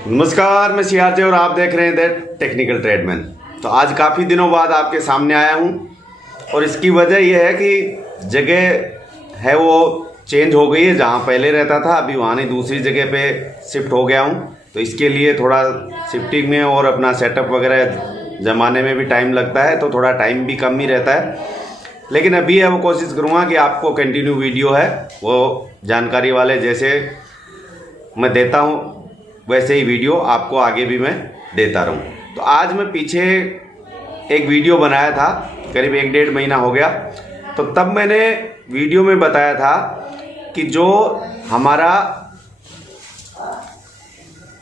नमस्कार, मैं सीआरजे और आप देख रहे हैं द टेक्निकल ट्रेडमैन। तो आज काफ़ी दिनों बाद आपके सामने आया हूं और इसकी वजह यह है कि जगह है वो चेंज हो गई है। जहां पहले रहता था अभी वहाँ नहीं, दूसरी जगह पे शिफ्ट हो गया हूं। तो इसके लिए थोड़ा शिफ्टिंग में और अपना सेटअप वगैरह जमाने में भी टाइम लगता है, तो थोड़ा टाइम भी कम ही रहता है। लेकिन अभी है वो कोशिश करूँगा कि आपको कंटिन्यू वीडियो है वो जानकारी वाले जैसे मैं देता हूँ वैसे ही वीडियो आपको आगे भी मैं देता रहूं। तो आज मैं पीछे एक वीडियो बनाया था, करीब 1-1.5 महीना हो गया। तो तब मैंने वीडियो में बताया था कि जो हमारा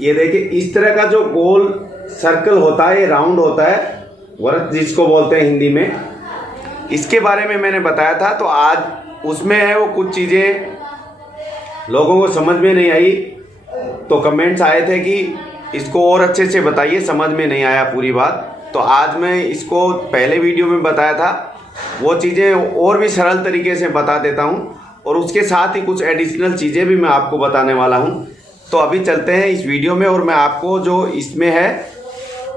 ये देखिए इस तरह का जो गोल सर्कल होता है, ये राउंड होता है, वृत्त जिसको बोलते हैं हिंदी में, इसके बारे में मैंने बताया था। तो आज उसमें है वो कुछ चीज़ें लोगों को समझ में नहीं आई, तो कमेंट्स आए थे कि इसको और अच्छे से बताइए, समझ में नहीं आया पूरी बात। तो आज मैं इसको पहले वीडियो में बताया था वो चीज़ें और भी सरल तरीके से बता देता हूँ, और उसके साथ ही कुछ एडिशनल चीज़ें भी मैं आपको बताने वाला हूँ। तो अभी चलते हैं इस वीडियो में, और मैं आपको जो इसमें है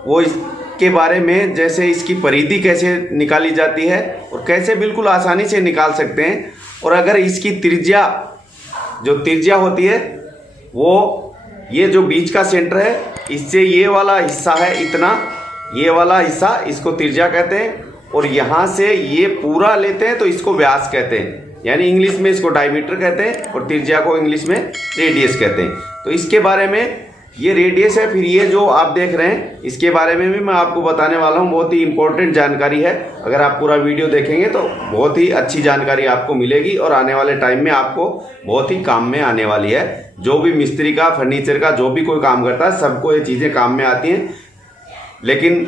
वो इसके बारे में, जैसे इसकी परिधि कैसे निकाली जाती है और कैसे बिल्कुल आसानी से निकाल सकते हैं। और अगर इसकी त्रिज्या जो त्रिज्या होती है वो ये जो बीच का सेंटर है, इससे ये वाला हिस्सा है इतना, ये वाला हिस्सा इसको त्रिज्या कहते हैं, और यहाँ से ये पूरा लेते हैं तो इसको व्यास कहते हैं। यानी इंग्लिश में इसको डायमीटर कहते हैं और त्रिज्या को इंग्लिश में रेडियस कहते हैं। तो इसके बारे में, ये रेडियस है, फिर ये जो आप देख रहे हैं इसके बारे में भी मैं आपको बताने वाला हूँ। बहुत ही इंपॉर्टेंट जानकारी है, अगर आप पूरा वीडियो देखेंगे तो बहुत ही अच्छी जानकारी आपको मिलेगी और आने वाले टाइम में आपको बहुत ही काम में आने वाली है। जो भी मिस्त्री का, फर्नीचर का, जो भी कोई काम करता है, सबको ये चीज़ें काम में आती हैं। लेकिन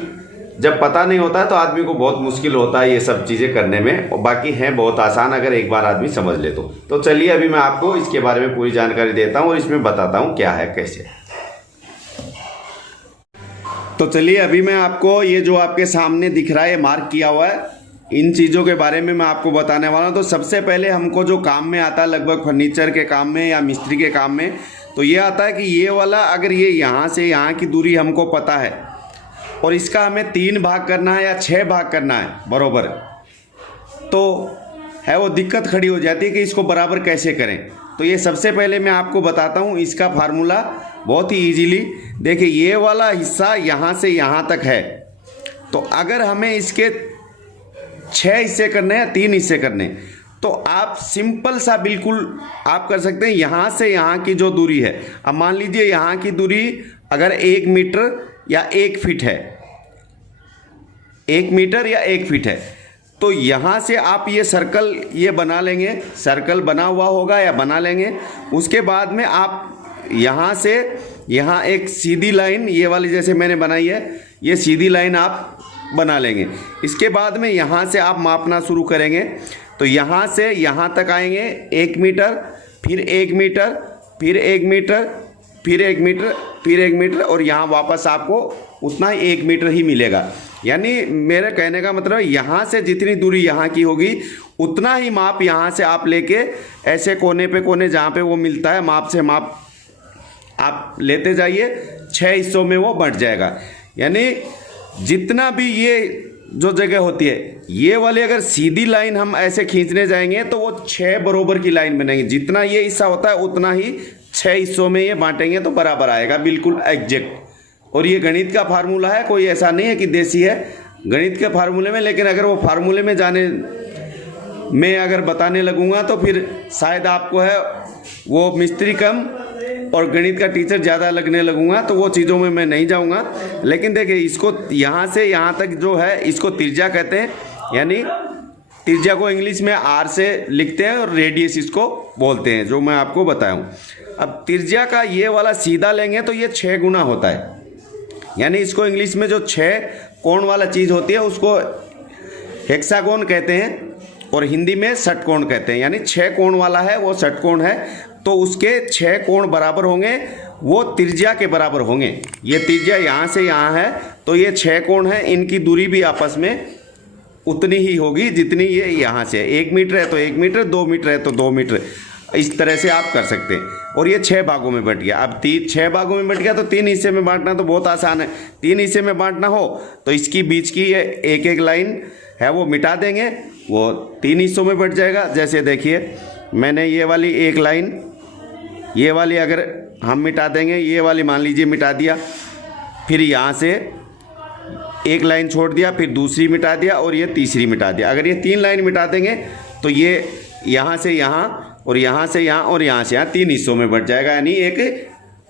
जब पता नहीं होता है तो आदमी को बहुत मुश्किल होता है ये सब चीज़ें करने में, और बाकी हैं बहुत आसान अगर एक बार आदमी समझ ले तो चलिए अभी मैं आपको इसके बारे में पूरी जानकारी देता हूँ और इसमें बताता हूँ क्या है कैसे। तो चलिए अभी मैं आपको ये जो आपके सामने दिख रहा है मार्क किया हुआ है, इन चीज़ों के बारे में मैं आपको बताने वाला हूँ। तो सबसे पहले हमको जो काम में आता है लगभग फर्नीचर के काम में या मिस्त्री के काम में, तो ये आता है कि ये वाला, अगर ये यहाँ से यहाँ की दूरी हमको पता है और इसका हमें 3 भाग करना है या 6 भाग करना है बराबर, तो है वो दिक्कत खड़ी हो जाती है कि इसको बराबर कैसे करें। तो ये सबसे पहले मैं आपको बताता हूँ इसका फार्मूला बहुत ही इजीली। देखिए ये वाला हिस्सा यहाँ से यहाँ तक है, तो अगर हमें इसके 6 हिस्से करने हैं, 3 हिस्से करने, तो आप सिंपल सा बिल्कुल आप कर सकते हैं। यहाँ से यहाँ की जो दूरी है, अब मान लीजिए यहाँ की दूरी अगर 1 मीटर या 1 फीट है, 1 मीटर या 1 फीट है, तो यहाँ से आप ये सर्कल ये बना लेंगे, सर्कल बना हुआ होगा या बना लेंगे। उसके बाद में आप यहाँ से यहाँ एक सीधी लाइन, ये वाली जैसे मैंने बनाई है, ये सीधी लाइन आप बना लेंगे। इसके बाद में यहाँ से आप मापना शुरू करेंगे, तो यहाँ से यहाँ तक आएंगे 1 मीटर, फिर 1 मीटर, फिर 1 मीटर, फिर 1 मीटर, फिर 1 मीटर, और यहाँ वापस आपको उतना ही 1 मीटर ही मिलेगा। यानी मेरे कहने का मतलब यहाँ से जितनी दूरी यहाँ की होगी उतना ही माप यहाँ से आप लेके ऐसे कोने पे कोने जहाँ पे वो मिलता है माप से माप आप लेते जाइए, 6 हिस्सों में वो बढ़ जाएगा। यानी जितना भी ये जो जगह होती है, ये वाली अगर सीधी लाइन हम ऐसे खींचने जाएंगे तो वो 6 बराबर की लाइन बनेगी। जितना ये हिस्सा होता है उतना ही 6 हिस्सों में ये बांटेंगे तो बराबर आएगा, बिल्कुल एग्जैक्ट। और ये गणित का फार्मूला है, कोई ऐसा नहीं है कि देसी है गणित के फार्मूले में। लेकिन अगर वो फार्मूले में जाने में अगर बताने लगूंगा तो फिर शायद आपको है वो मिस्त्री कम और गणित का टीचर ज़्यादा लगने लगूंगा, तो वो चीज़ों में मैं नहीं जाऊंगा। लेकिन देखिए इसको यहाँ से यहाँ तक जो है इसको त्रिज्या कहते हैं, यानी त्रिज्या को इंग्लिश में R से लिखते हैं और रेडियस इसको बोलते हैं, जो मैं आपको बताया हूँ। अब त्रिज्या का ये वाला सीधा लेंगे तो ये 6 गुना होता है। यानी इसको इंग्लिश में जो 6 कोण वाला चीज़ होती है उसको हेक्सागोन कहते हैं और हिंदी में षटकोण कहते हैं। यानी 6 कोण वाला है वो षटकोण है, तो उसके 6 कोण बराबर होंगे, वो त्रिज्या के बराबर होंगे। ये त्रिज्या यहाँ से यहाँ है तो ये 6 कोण है, इनकी दूरी भी आपस में उतनी ही होगी जितनी ये यहाँ से। 1 मीटर है तो 1 मीटर, 2 मीटर है तो 2 मीटर, इस तरह से आप कर सकते हैं। और ये 6 भागों में बट गया। अब 6 भागों में बट गया तो 3 हिस्से में बांटना तो बहुत आसान है। 3 हिस्से में बांटना हो तो इसकी बीच की ये एक एक लाइन है वो मिटा देंगे, वो 3 हिस्सों में बट जाएगा। जैसे देखिए मैंने ये वाली एक लाइन, ये वाली अगर हम मिटा देंगे, ये वाली मान लीजिए मिटा दिया, फिर यहाँ से एक लाइन छोड़ दिया, फिर दूसरी मिटा दिया और ये तीसरी मिटा दिया। अगर ये 3 लाइन मिटा देंगे तो ये यहाँ से यहाँ और यहाँ से यहाँ और यहाँ से यहाँ 3 हिस्सों में बट जाएगा, यानी एक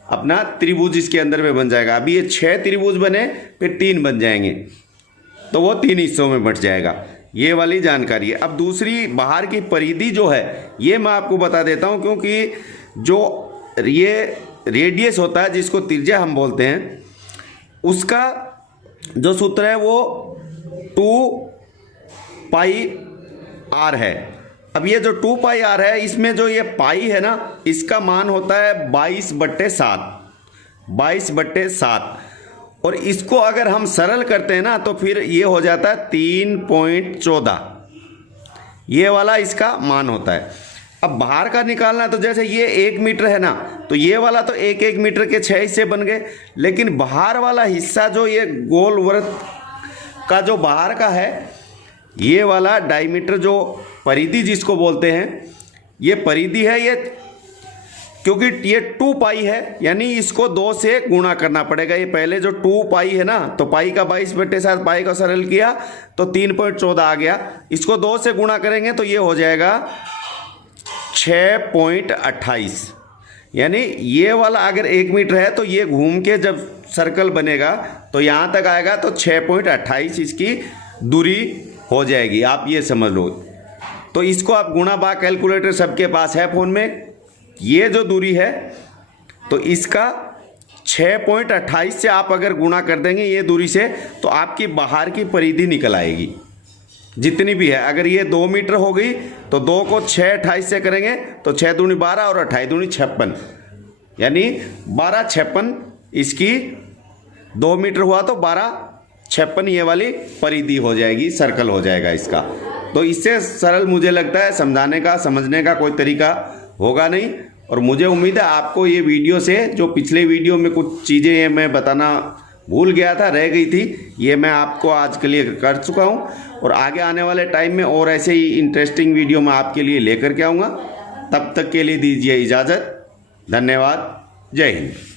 अपना त्रिभुज इसके अंदर में बन जाएगा। अभी ये 6 त्रिभुज बने, फिर 3 बन जाएंगे तो वो 3 हिस्सों में बट जाएगा। ये वाली जानकारी है। अब दूसरी बाहर की परिधि जो है ये मैं आपको बता देता हूँ, क्योंकि जो ये रेडियस होता है जिसको त्रिज्या हम बोलते हैं, उसका जो सूत्र है वो 2 पाई आर है। अब ये जो 2 पाई आर है, इसमें जो ये पाई है ना, इसका मान होता है 22/7, 22/7। और इसको अगर हम सरल करते हैं ना तो फिर ये हो जाता है 3.14, ये वाला इसका मान होता है। अब बाहर का निकालना तो जैसे ये 1 मीटर है ना, तो ये वाला तो 1-1 मीटर के 6 हिस्से बन गए, लेकिन बाहर वाला हिस्सा जो ये गोल वृत्त का जो बाहर का है, ये वाला डायमीटर जो परिधि जिसको बोलते हैं, ये परिधि है ये, क्योंकि ये 2 पाई है, यानी इसको 2 से गुणा करना पड़ेगा। ये पहले जो 2 पाई है ना, तो पाई का 22/7, पाई का सरल किया तो 3.14 आ गया। इसको 2 से गुणा करेंगे तो ये हो जाएगा 6.28, यानी ये वाला अगर 1 मीटर है तो ये घूम के जब सर्कल बनेगा तो यहाँ तक आएगा तो 6.28 इसकी दूरी हो जाएगी। आप ये समझ लो। तो इसको आप गुणा बा कैलकुलेटर सबके पास है फ़ोन में, ये जो दूरी है तो इसका 6.28 से आप अगर गुणा कर देंगे ये दूरी से, तो आपकी बाहर की परिधि निकल आएगी जितनी भी है। अगर ये 2 मीटर हो गई तो 2 को 6.28 से करेंगे तो 6 दूनी 12 और 28 दूनी 56, यानी 12/56 इसकी 2 मीटर हुआ तो 12/56 ये वाली परिधि हो जाएगी, सर्कल हो जाएगा इसका। तो इससे सरल मुझे लगता है समझाने का, समझने का कोई तरीका होगा नहीं। और मुझे उम्मीद है आपको ये वीडियो से, जो पिछले वीडियो में कुछ चीज़ें मैं बताना भूल गया था, रह गई थी, ये मैं आपको आज के लिए कर चुका हूँ। और आगे आने वाले टाइम में और ऐसे ही इंटरेस्टिंग वीडियो मैं आपके लिए लेकर के आऊँगा। तब तक के लिए दीजिए इजाज़त। धन्यवाद। जय हिंद।